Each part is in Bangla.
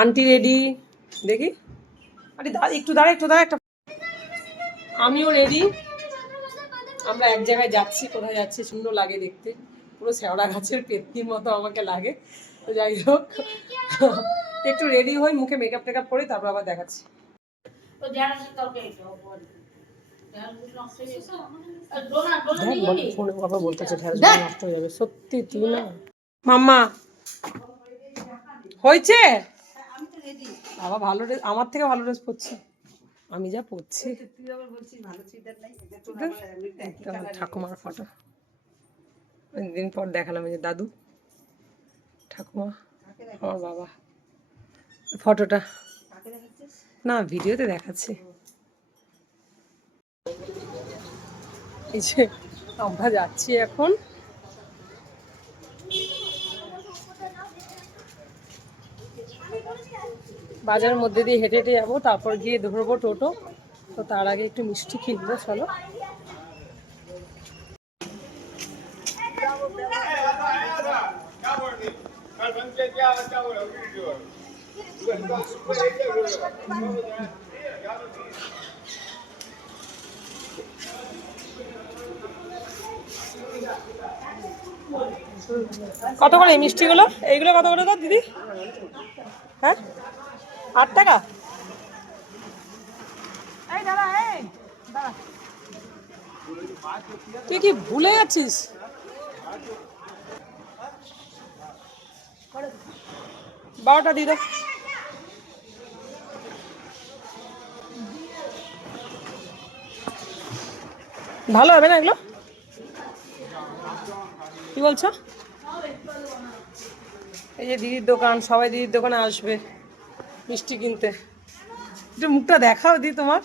আন্টি রেডি, দেখি আরে একটু দাঁড়া একটা, আমিও রেডি। আমরা এক জায়গায় যাচ্ছি, কোথায় যাচ্ছি সুন্দর লাগে দেখতে, পুরো শ্যাওড়া গাছের পেত্তির মতো আমাকে লাগে। তো যাই হোক, একটু রেডি হই, মুখে মেকআপ টেকআপ করে তারপর আবার দেখাচ্ছি। ফোনে বাবা বলতেছে ঢেঁড়স নষ্ট হয়ে যাবে, সত্যি তুই না মাম্মা হয়েছে বাবা, ভালো ড্রেস, আমার থেকে ভালো ড্রেস পরছি আমি, যা পরছি। ঠাকুমার ফটো অনেকদিন পর দেখালাম, এই যে দাদু ঠাকুমা আমার বাবা, ফটোটা না ভিডিওতে দেখাচ্ছি। এই যে আমরা যাচ্ছি এখন, বাজারের মধ্যে দিয়ে হেঁটে হেঁটে যাবো, তারপর গিয়ে ধরবো টোটো। তো তার আগে একটু মিষ্টি কিনবো, চলো। কত করে এই মিষ্টিগুলো? এইগুলো কত করে দাও দিদি? হ্যাঁ 8 টাকা। তুই কি ভুলে যাচ্ছিস? বারোটা দিয়ে দাও। ভালো হবে না এগুলো? কি বলছো? এই যে দিদির দোকান, সবাই দিদির দোকানে আসবে মিষ্টি কিনতে। একটু মুখটা দেখাও দি তোমার,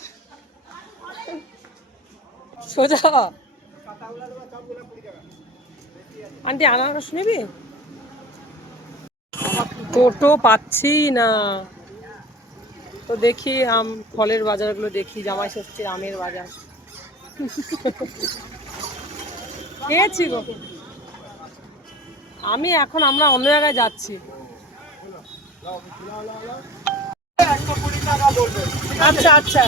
সোজা। আন্টি আনারস নিবি? টোটো পাচ্ছি না, তো দেখি ফলের বাজারগুলো দেখি, জামাই ষষ্ঠীর আমের বাজার পেয়েছি গো আমি। এখন আমরা অন্য জায়গায় যাচ্ছি। আচ্ছা আচ্ছা,